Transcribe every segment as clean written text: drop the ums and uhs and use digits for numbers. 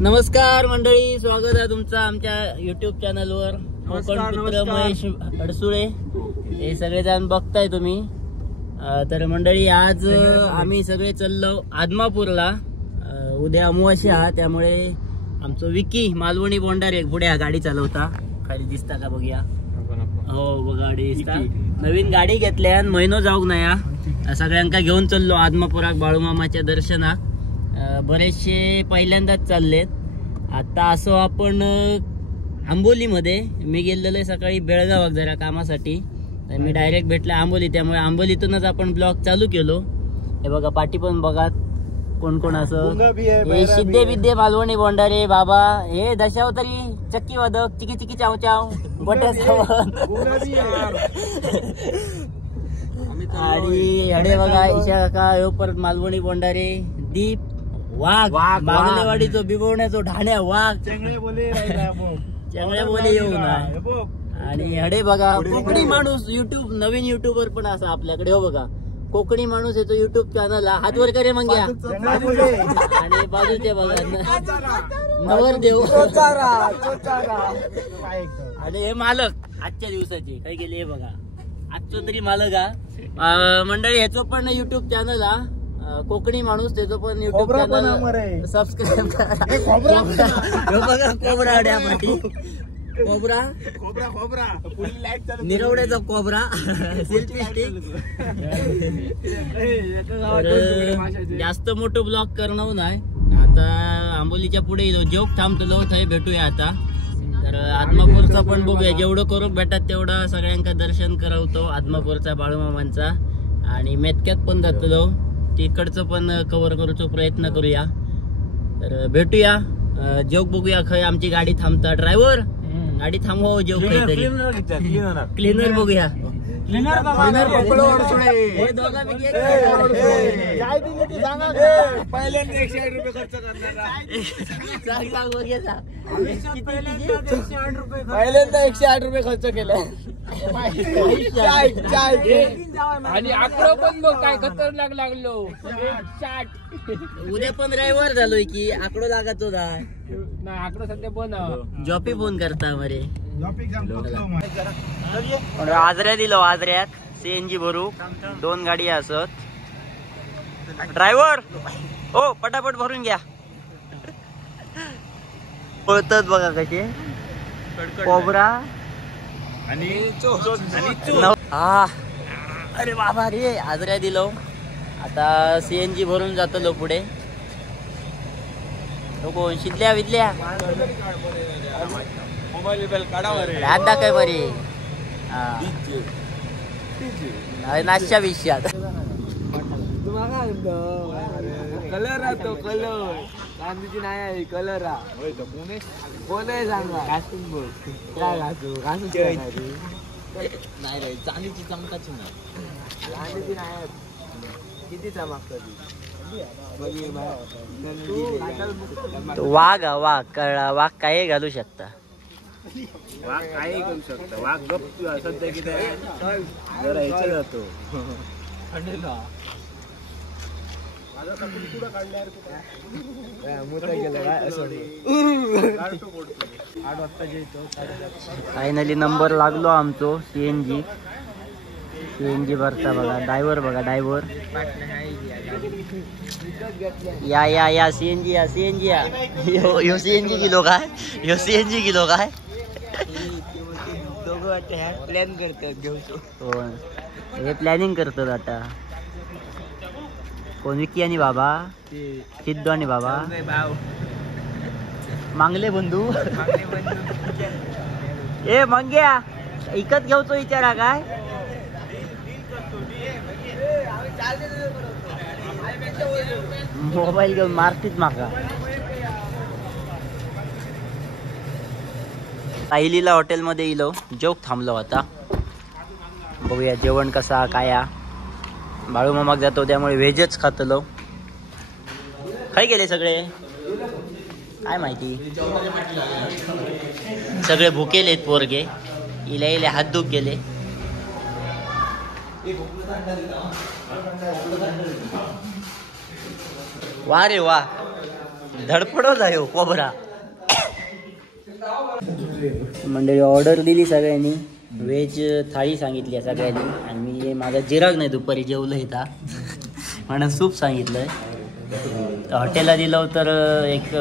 नमस्कार मंडळी, स्वागत आहे तुमचं आमच्या युट्यूब चॅनलवर. कोकण पुत्र महेश अडसुळे हे सगळेजण बघताय तुम्ही. तर मंडळी, आज आम्ही सगळे चाललो आदमापूरला. उद्या अमावास्या, त्यामुळे आमचं विकी मालवणी बोंडारे पुढे गाडी चालवता. खाली दिसता का बघूया? हो बघा, गाडी दिसता. नवीन गाडी घेतल्या, महिनो जाऊक नाही. सगळ्यांका घेऊन चाललो आदमापुराक बाळूमामाच्या दर्शनाक. बरेचसे पहिल्यांदाच चाललेत. आता असं आपण आंबोलीमध्ये मी गेलेलो सकाळी बेळगावाक जरा कामासाठी. तर मी डायरेक्ट भेटला आंबोली, त्यामुळे आंबोलीतूनच आपण ब्लॉग चालू केलो. हे बघा पाठी पण बघा कोण कोण असं. हे सिद्धे बिद्धे मालवणी बोंडारे बाबा, हे दशावतारी चक्की वादक चिकी चिकी चाव चाव आणि हडे बघा ईशा काका, हे परत मालवणी बोंडारे दीप वाघ बांगलेवाडीचो बिबवण्याचो ढाण्या वाघ चेंगळे बोले येऊ ना. आणि हडे बघा कोकणी माणूस युट्यूब, नवीन युट्यूबर पण असा आपल्याकडे. हो बघा कोकणी माणूस येतो युट्यूब चॅनल, हात वर करे मग घ्या. आणि बाजूचे बघा नवरदेव आणि हे मालक आजच्या दिवसाचे काही गेले. हे बघा आजचं तरी मालक हा. मंडळी, ह्याचं पण युट्यूब चॅनल हा, कोकणी माणूस, त्याचं पण युट्यूब चॅनल सबस्क्राईब करा. बघा कोबरा अड्यापाठी कोबरा निरवड्याचा कोबरा सेल्फी स्टिक. जास्त मोठं ब्लॉग करणं नाही. आता आंबोलीच्या पुढे येलो, जोक थांबतो थंय भेटूया आता. तर आदमापूरचा पण बघूया, जेवढं करू भेटत तेवढं सगळ्यांका दर्शन करवतो आदमापूरचा बाळूमामांचा. आणि मेतक्यात पण जातलो, तिकडचं पण कव्हर करूचो प्रयत्न करूया. तर भेटूया, जोक बघूया खय आमची गाडी थांबता. ड्रायव्हर गाडी थांबव, जोक काहीतरी क्लीनर बघूया. पहिल्यांदा 108 रुपये खर्च केला. आणि आकडो पण बघ काय खतरनाक लागलो. उद्या पण ड्रायव्हर झालोय की आकडो लागत होता. आकडो सध्या पण जॉपी फोन करता मरे. आजऱ्या दिलो, आजऱ्यात सीएनजी भरू 2 गाडी असत. ड्रायव्हर हो पटापट भरून घ्या. पळतात बघा कसे कोबरा आणि अरे बाबा रे, आजऱ्या दिलो. आता सीएनजी भरून जातो पुढे. कोण शिदल्या विदल्या हात दाखय बरी नाश्या विषयात. कलर राहतो, कलर गांधीची नाही आहे, कलर कोण आहे सांगा. नाही रे, चांदीची चमकाची नाही, गांधीची नाही. किती चमकत वाघ वाघ कळला. वाघ काय घालू शकता, वाघ काही करू शकता. वाघ गप सध्या किती जरा ह्याच्या जातो. फायनली नंबर लागलो आमचो. सीएनजी भरता बघा. ड्रायव्हर बघा, ड्रायव्हर या या या सीएनजी या, सीएनजी या. यो सीएनजी किलो काय, यो सीएनजी किलो काय. दोघं वाटतं प्लॅन करतात घेऊन. हे प्लॅनिंग करतात आता. कोण विकी आणि बाबा, सिद्धू आणि बाबा, मांगले बंधू. ए मंग्या, इकत घेऊचो विचारा काय. मोबाईल घेऊन मारतीत माका. साहिलीला हॉटेलमध्ये येलो, जोक थांबलो आता. बघूया जेवण कसा काय. बाळूमामाक जातो त्यामुळे व्हेजच खातलो. काय गेले सगळे काय माहिती, सगळे भुकेलेत पोरगे. इले हात दुख गेले. वा रे वा. धडपडो जायो कोबरा. मंडळी ऑर्डर दिली सगळ्यांनी, व्हेज थाळी सांगितली आहे सगळ्यांनी. आणि मी माझा जिराग नाही दुपारी जेवलं इथं म्हणून सूप सांगितलंय. हॉटेलला दिलं तर एक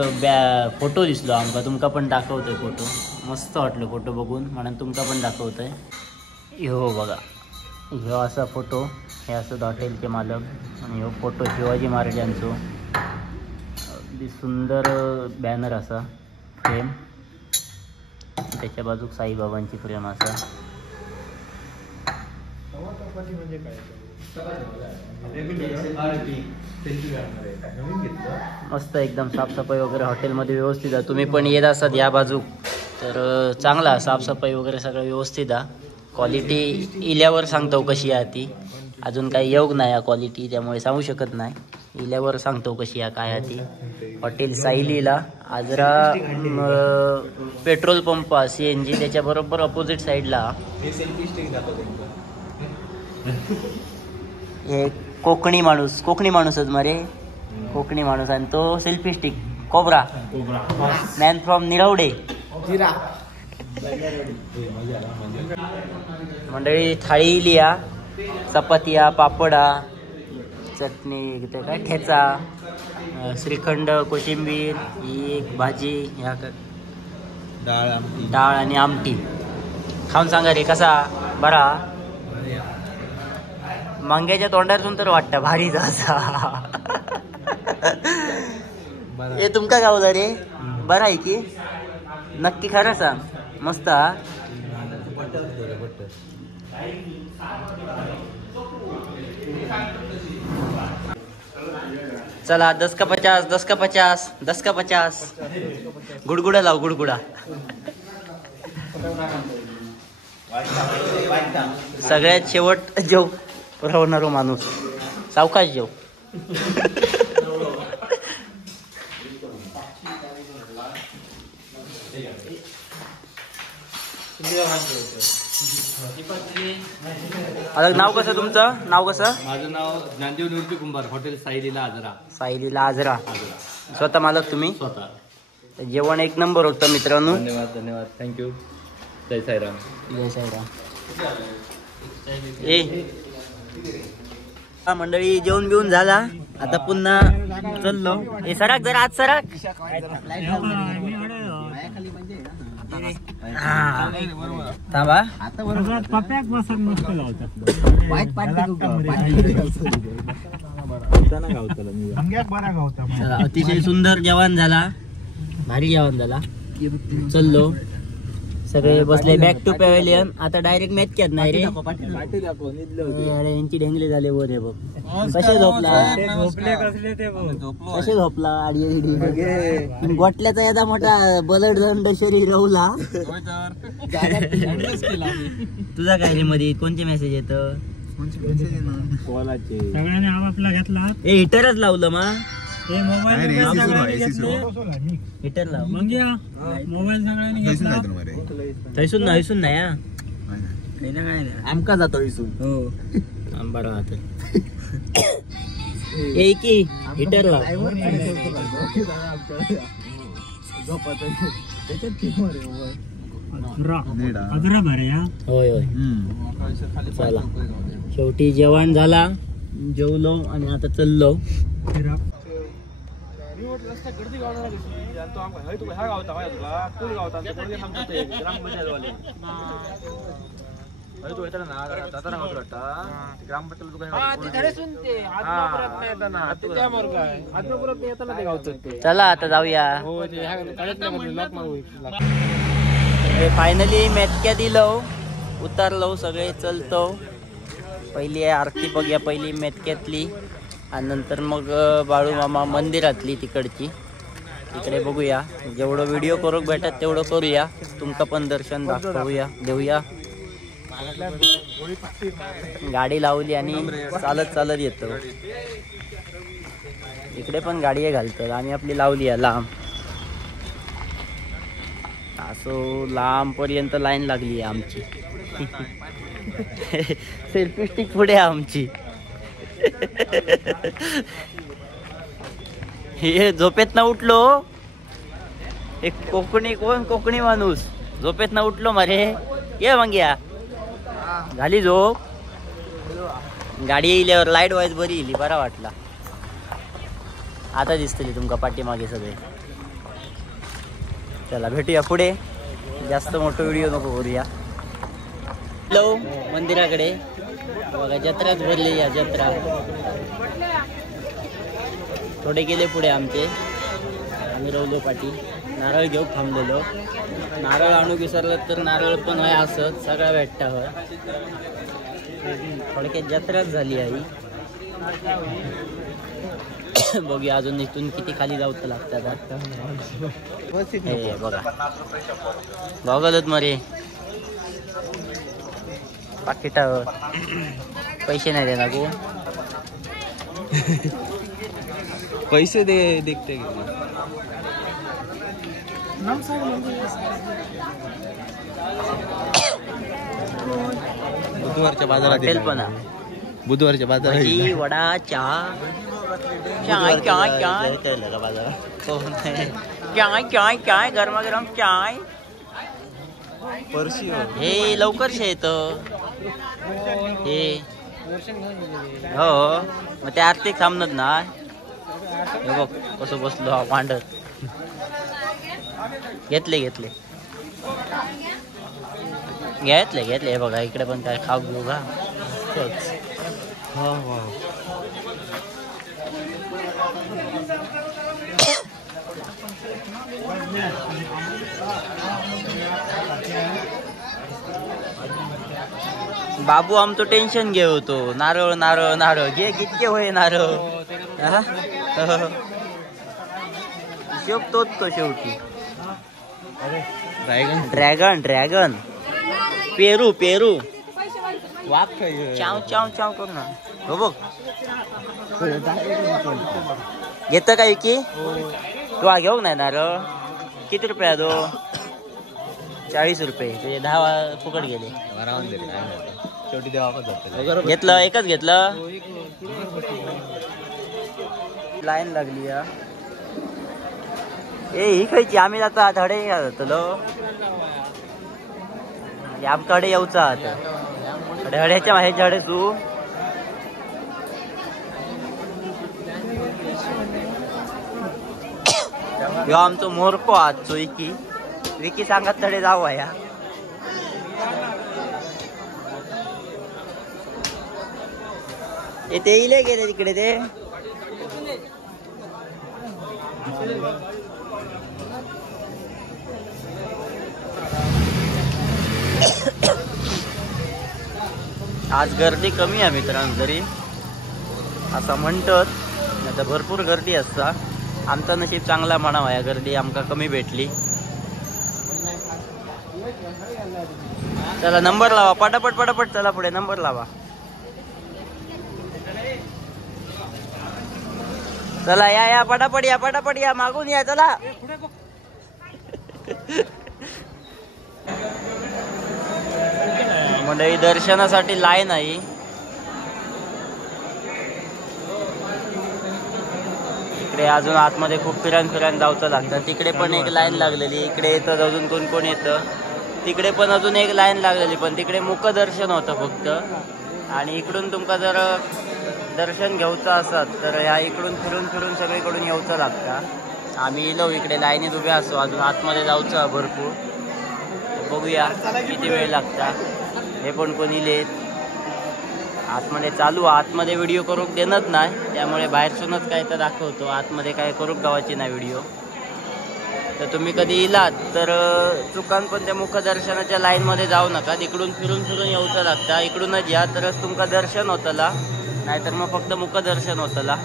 फोटो दिसलो आमका, तुमका पण दाखवतोय फोटो. मस्त वाटलं फोटो बघून म्हणून तुमका पण दाखवतोय. हो बघा, ह्यो असा फोटो, हे असं हॉटेलचे मालक. आणि ह्यो फोटो शिवाजी महाराजांचो, अगदी सुंदर बॅनर असा फ्रेम. त्याच्या बाजूक साईबाबांची फ्रेम असा. मस्त एकदम साफसफाई वगैरे हॉटेलमध्ये व्यवस्थित आहे. तुम्ही पण येत असाल या बाजूक तर चांगला साफसफाई वगैरे सगळं व्यवस्थित आहे. क्वालिटी इल्यावर सांगतो कशी आहे ती. अजून काही योग नाही आहे क्वालिटी, त्यामुळे सांगू शकत नाही. इल्यावर सांगतो कशी आहे काय आहे ती. हॉटेल सायलीला आजरा पेट्रोल पंप CNG त्याच्याबरोबर अपोजिट साईडला हे कोकणी माणूसच मरे कोकणी माणूस. आणि तो selfie stick cobra man from Nirvade. मंडळी थाळी लिया, चपात्या, पापडा, चटणी, ते काय ठेचा, श्रीखंड, कोशिंबीर, ही एक भाजी, ह्या डाळ आणि आमटी. खाऊन सांगा रे कसा बरा. मांग्याच्या तोंडातून तर वाटतं भारी जासा. हे तुमका गावला रे बरा आहे की नक्की खरं सांग. मस्त. चला 10 का 50 गुडगुडा लाव गुडगुडा. सगळ्यात शेवट जेव राहणारो माणूस सावकाश जेव. आता नाव कसं तुमचं? नाव कसं? माझं नाव ज्ञानदेव निवृत्ती कुंभार, हॉटेल सायलीला आजरा. स्वतः मालक तुम्ही? स्वतः. जेवण एक नंबर होतं मित्रांनो. धन्यवाद. थँक्यू. जय साईराम. मंडळी जेवण बिवून झाला. आता पुन्हा चाललो. हे सराक जरा आज सराक. थांबा. अतिशय सुंदर जेवण झाला, भारी जेवण झाला. चललो सगळे बसले बॅक टू पॅव्हेलियन. आता डायरेक्ट मॅच खेळत नाही रे. अरे यांची ढेंगले झाले वर हे बघ. कसे झोपला गोटल्याचा एदा मोठा बलदंड शरीर रवला. तुझा काय रे मध्ये कोणते मेसेज येत? सगळ्यांनी आपापला घेतला. हे हिटरच लावलं मा. हिटर लाव मग या मोबाईल सगळ्यांनी घेतला. थैसून नाही आमका जातो इसून. हो आंबाडा हात ये की हिटर लाव. होय होय. चला शेवटी जेवण झाला, जेवलो आणि आता चाललो. चला आता जाऊया. फायनली मेतक्या दिलो, उतरलो, सगळे चलतो. पहिली आरती बघूया, पहिली मेतक्यातली आणि नंतर मग बाळू मामा मंदिरातली तिकडची. तिकडे बघूया, जेवढं व्हिडिओ करू भेटत तेवढं करूया. तुमका पण दर्शन दाखवूया, देऊया. गाडी लावली आणि चालत येतो. इकडे पण गाडी घालतात, आम्ही आपली लावली आहे लांब. असो लांब पर्यंत लाईन लागली आहे आमची. सेल्फी स्टिक पुढे आमची. हे झोपेत ना उठलो एक कोकणी कोकणी माणूस झोपेत ना उठलो मारे ये मंग्या झाली झोप गाडी येईल्यावर लाईट वाईज बरी येईल बरा वाटला आता दिसतली तुमका पाठीमागे सगळे चला भेटूया पुढे जास्त मोठं व्हिडिओ नको करूया हॅलो मंदिराकडे बघा जत्राच भरली या जत्रा थोडे गेले पुढे आमचे आम्ही रवलो पाठी नारळ घेऊ थांबलेलो नारळ आणू विसरलं तर नारळ पण आहे असं सगळं भेटतं थोडक्यात जत्राच झाली आहे बघूया अजून इथून किती खाली जाऊचं लागतात हे बघा बघलत मरे पाकिटावर पैसे नाही देणार तू पैसे दे देखते बुधवारच्या बाजारात हॉटेल पण बुधवारच्या बाजारात भजी वडा चहा चाय चाय चाय चाय चाय चाय गरमागरम चाय परशी हे लवकर येत हे हो मग ते आर्थिक थांबणत ना हे बघ कसं बसलो मांडत घेतले हे बघा इकडे पण काय खाऊ घेऊ का बाबू आमचं टेन्शन घे होतो नारळ नारळ नारळ घे कितके होय नारळ शेप तोच तो शेवटी ड्रॅगन ड्रॅगन पेरू पेरू वाघ चाव चाव चाव करू ना हो बघ घेत काय की तू घेऊ नाही नारळ किती रुपया दो 40 रुपये तुझे 10 फुकट गेले शेवटी घेतलं एकच घेतलं लाईन लागली या ए ही खायची आम्ही आता धडे जातलो आमकडे येऊचा आता हड्याच्या बाहेर झाडे तू ह्यो आमचो मोरको आजचो विकी सांगत तडे जाऊ या ते इले गेले तिकडे ते आज गर्दी कमी आहे मित्रांनो जरी असं म्हणतात नाही तर भरपूर गर्दी असता आमचा नशीब चांगला म्हणावा या गर्दी आमका कमी भेटली चला नंबर लावा पटापट पटापट चला पुढे नंबर लावा चला या पटापट या मागून या चला मंडळी दर्शनासाठी लाईन आहे इकडे अजून आतमध्ये खूप फिरान जाऊचं लागतं तिकडे पण एक लाईन लागलेली इकडे येतं अजून कोण कोण येतं तिकडे पण अजून एक लाईन लागलेली पण तिकडे मुखदर्शन होतं फक्त आणि इकडून तुमका जर दर्शन घ्यायचं असत तर ह्या इकडून फिरून सगळीकडून यायचं लागतं आम्ही येलो इकडे लाईनीत उभे असतो अजून आतमध्ये जाऊचं भरपूर बघूया किती वेळ लागता हे पण कोणी लेत आतमध्ये चालू आतमध्ये व्हिडिओ करूक देणत नाही त्यामुळे बाहेरसूनच काय तर दाखवतो आतमध्ये काय करूक गावाची नाही व्हिडिओ तर तुम्ही कधी इलात तर चुकान पण त्या मुखदर्शनाच्या लाईनमध्ये जाऊ नका तिकडून फिरून यायचं लागतं इकडूनच या तरच तुमका दर्शन होतला नाहीतर मग फक्त मुखदर्शन होतला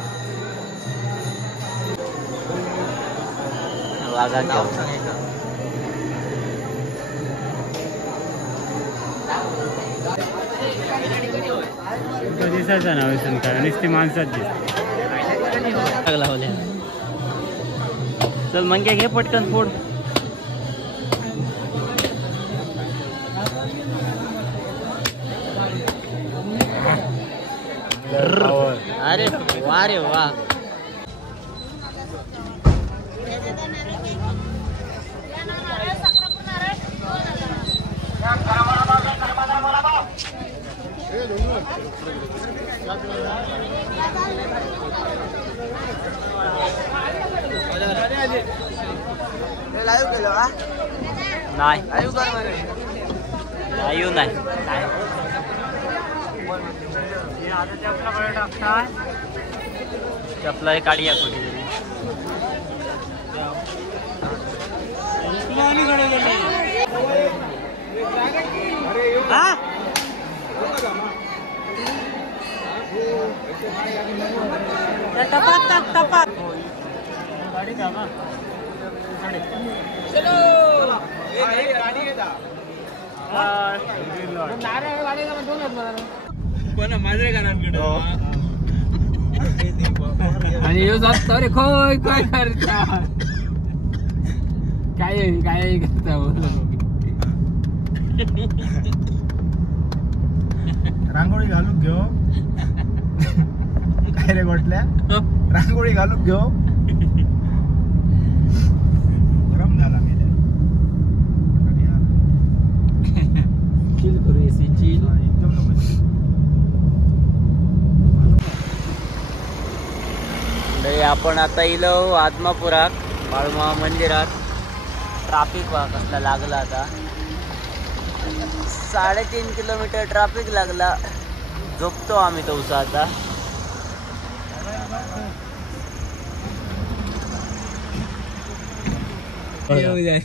दिसायचं ना वैसन काय नुसती माणसात दिसत लावल्या चल मंग्या घे पटकन फोड अरे वा लाईव्ह केलं का? नाही लाईव्ह कर म्हणे. लाईव्ह नाही चपला काढूया कुठे टपात गाडी का ना चलो गाडी घेता नारळ गाडी का दोन पण माझ्या घरांकडे आणि यो जात रे खोय काय करता काय करता रांगोळी घालून घेऊ काय रे गोटल्या रांगोळी घालून घेऊ गरम झाला मी चिल करू एसी चिल एकदम आपण आता इलो आदमापुरात बाळूमामा मंदिरात. ट्राफिक कसला लागला आता 3.5 किलोमीटर ट्राफिक लागला. झोपतो आम्ही तो आता.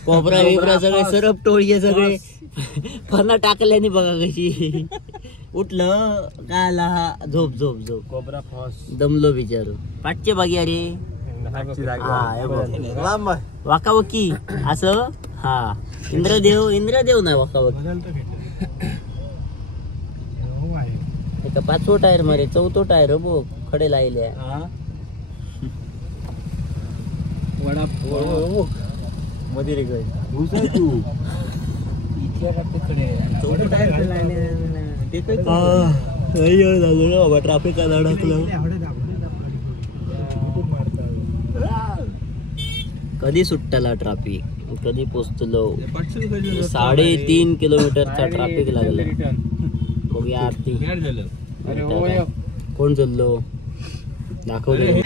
कोबरा बिबरा सगळे सरप टोळीचे सगळे फना टाकल्याने बघा कशी उठलं काला झोप झोप झोप कोबरा फॉस दमलो बिचारू. पाठचे बघ्या रे वाकावकी असं. हा इंद्रदेव नाही वाकावकी. एका 5वो टायर मारे 4थो टायर बघ खडे लायल्या. वडा मध्ये रे काय ट्राफिक अडकलं. कधी सुटला ट्राफिक कधी पोचतलो. 3.5 किलोमीटरचा ट्राफिक लागला. बघूया आरती कोण चाललो दाखवतो.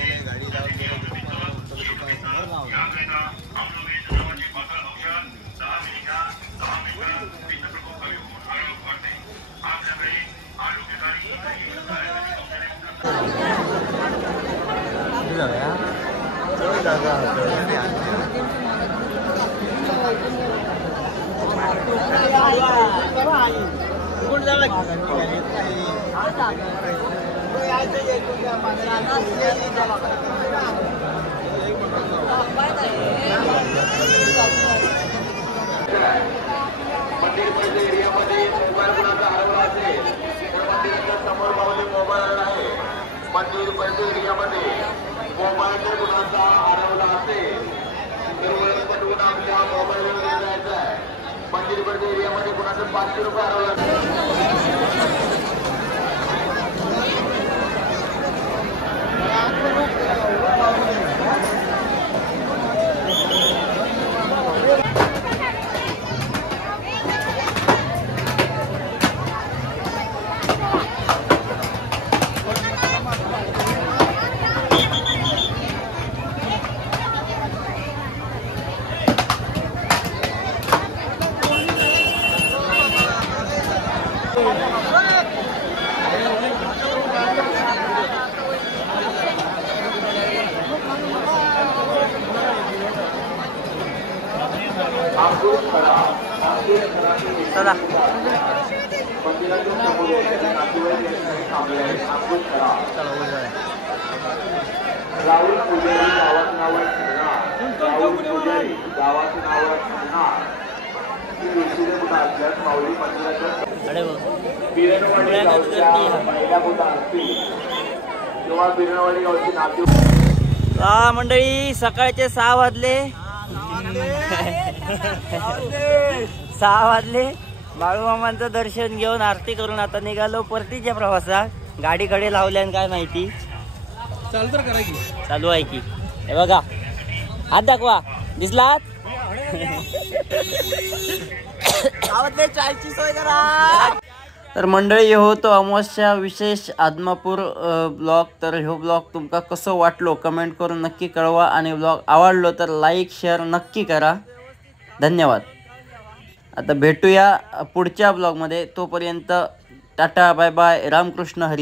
मंदिर परिसर एरियामध्ये मोबाईल कुणाचा हरवला असेल तर मंदिराच्या समोर बाजूला मोबाईल आहे. मंदिर परिसर एरियामध्ये मोबाईल जर कुणाचा हरवला असेल तर वळण पटवून आपल्या मोबाईलवर घेऊन जायचा आहे. मंदिर परिसर एरियामध्ये कुणाचं 500 रुपये हरवला असेल. चला राहुल पुजारी गावाचं नाव आहे राहुल पुजारी गावाचं नाव आहे माऊली मंदिराच्या बिरणवाडी गावच्या महिला बुद्धा असतील किंवा बिरणवाडी गावची नातू. मंडळी सकाळचे 6 वाजले. 6 वाजले. बाळूमामांचं दर्शन घेऊन आरती करून आता निघालो परतीच्या प्रवासात. गाडीकडे लावल्यान काय माहिती चालू आहे की. हे बघा हात दाखवा दिसलात. चायची सोय करा. तर मंडळी हो तो अमावस्या विशेष आदमापूर ब्लॉग. तर ह्यो ब्लॉग तुमका कसं वाटलो कमेंट करून नक्की कळवा आणि ब्लॉग आवडलो तर लाईक शेअर नक्की करा. धन्यवाद. आता भेटूया पुढच्या ब्लॉगमध्ये. तोपर्यंत टाटा बाय बाय. रामकृष्ण हरी.